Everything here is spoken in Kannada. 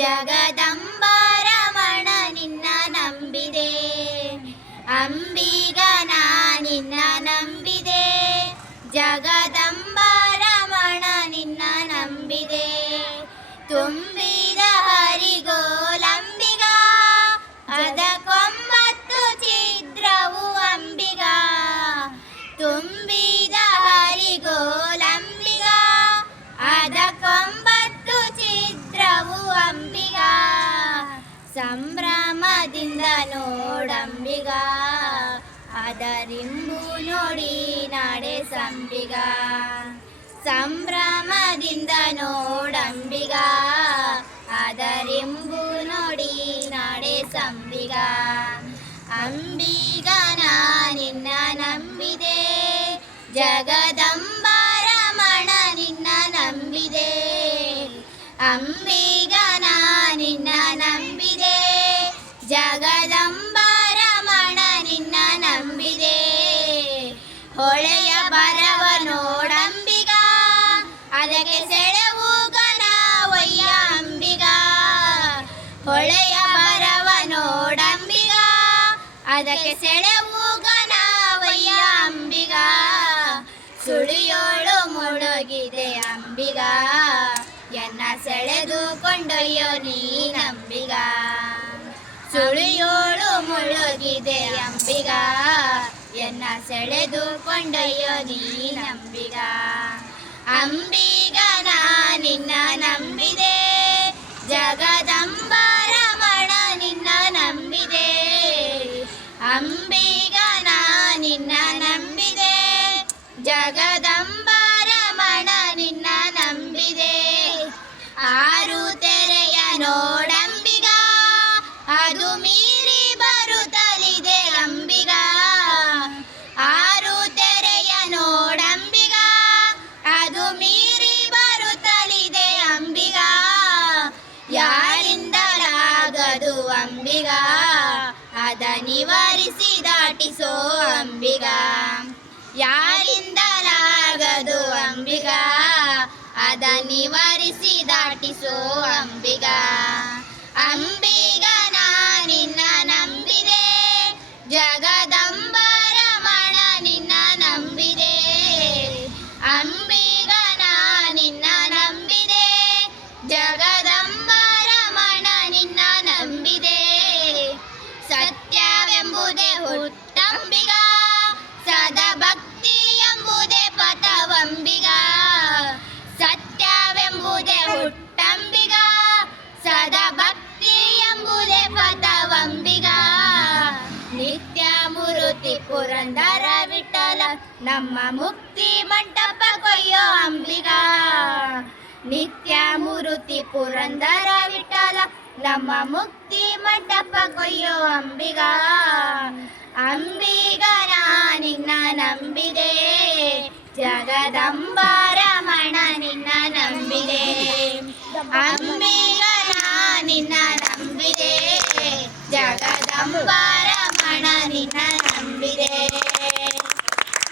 ಜಗದಂಬಾರಮಣ ನಿನ್ನ ನಂಬಿದೆ, ಅಂಬಿಗ ನಾ ನಿನ್ನ ನಂಬಿದೆ, ಜಗದಂಬಾರಮಣ ನಿನ್ನ ನಂಬಿದೆ. ತುಂಬಿದ ಹರಿಗೋಲಂಬಿಗ, ಅದಕ್ಕೊಂಬತ್ತು ಛಿದ್ರವು ಅಂಬಿಗ. ತುಂಬಿದ ಹರಿಗೋಲಂಬಿಗ, ಅದಕ್ಕೊಂಬತ್ತು ಛಿದ್ರವು ಅಂಬಿಗ. ಸಂಭ್ರಮದಿಂದ ನೋಡಂಬಿಗ, ಅದರಿಂಬು ನೋಡಿ ನಾಡೆ ಸಂಬಿಗ. ಸಂಭ್ರಮದಿಂದ ನೋಡಂಬಿಗ, ಅದರಿಂಬು ನೋಡಿ ನಾಡೆ ಸಂಬಿಗ. ಅಂಬಿಗ ನಾ ನಿನ್ನ ನಂಬಿದೆ, ಜಗದಂಬಾರಮಣ ನಿನ್ನ ನಂಬಿದೆ. ಅಂಬಿಗ ನಾ ನಿನ್ನ ನಂಬಿದೆ, ಜಗದಂಬಾರಮಣ ನಿನ್ನ ನಂಬಿದೆ. ಹೊಳೆಯ ಬರವ ನೋಡಂಬಿಗ, ಅದಕ್ಕೆ ಸೆಳೆವು ಗನ ಒಯ್ಯ ಅಂಬಿಗ. ಹೊಳೆಯ ಬರವ ನೋಡಂಬಿಗ, ಅದಕ್ಕೆ ಸೆಳೆವು ಗನ ಒಯ್ಯ ಅಂಬಿಗ. ಸುಳಿಯೋಳು ಮುಳುಗಿದೆ ಅಂಬಿಗ, ಎನ್ನ ಸೆಳೆದು ಕೊಂಡೊಯ್ಯೋ ನೀನಂಬಿಗ. ಸುಳಿಯೋಳು ಮುಳುಗಿದೆ ಅಂಬಿಗ, ಎನ್ನ ಸೆಳೆದು ಕೊಂಡೊಯ್ಯೋ ನೀನಂಬಿಗ. ಅಂಬಿಗ ನಾ ನಿನ್ನ ನಂಬಿದೆ, ಜಗದಂಬಾರಮಣ ನಿನ್ನ ನಂಬಿದೆ. ಅಂಬಿಗ ನಾ ನಿನ್ನ ನಂಬಿದೆ, ಜಗದಂಬಾರಮಣ ನಿನ್ನ ನಂಬಿದೆ. ಆರು ತೆರೆಯ ನೋಡಂಬಿಗ, ಅದು ಮೀರಿ ಬರುತ್ತಲಿದೆ ಅಂಬಿಗ. ಆರು ತೆರೆಯ ನೋಡಂಬಿಗ, ಅದು ಮೀರಿ ಬರುತ್ತಲಿದೆ ಅಂಬಿಗ. ಯಾರಿಂದಲಾಗದು ಅಂಬಿಗ, ಅದ ನಿವಾರಿಸಿ ದಾಟಿಸೋ ಅಂಬಿಗ. ಯಾರಿಂದಲಾಗದು ಅಂಬಿಗ, ಅದ ನಿವಾರಿಸಿ ದಾಟಿಸೋ ಅಂಬಿಗ. ಅಂಬಿಗ ನಾ ನಿನ್ನ ನಂಬಿದೆ, ಜಗದಂಬಾರಮಣ ನಿನ್ನ ನಂಬಿದೆ. ಅಂಬಿಗ ನಾ ನಿನ್ನ ನಂಬಿದೆ, ಜಗದಂಬಾರಮಣ ನಿನ್ನ ನಂಬಿದೆ. ಸತ್ಯವೆಂಬುದೇ ಹುಟ್ಟಂಬಿಗ, ಸದಾ ಭಕ್ತಿ ಎಂಬುದೇ ಪಥವಂಬಿಗ. ಸತ್ಯವೆಂಬುದೇ ಹುಟ್ಟಂಬಿಗ, ಸದಾ ಭಕ್ತಿ ಎಂಬುದೇ ಪಥವಂಬಿಗ. ನಿತ್ಯ ಮೂರುತಿ ಪುರಂದರ ವಿಠಲ, ನಮ್ಮ ಮುಕ್ತಿ ಮಂಟಪ ಕೊಯ್ಯೋ ಅಂಬಿಗ. ನಿತ್ಯ ಮೂರುತಿ ಪುರಂದರ ವಿಠಲ, ನಮ್ಮ ಮುಕ್ತಿ ಮಂಟಪ ಕೊಯ್ಯೋ ಅಂಬಿಗ. ಅಂಬಿಗ ನಾ ನಿನ್ನ ನಂಬಿದೆ, ಜಗದಂಬಾರಮಣ ನಿನ್ನ ನಂಬಿದೆ. ಅಂಬಿಗ ನಾ ನಿನ್ನ ನಂಬಿದೆ, ಜಗದಂಬಾರ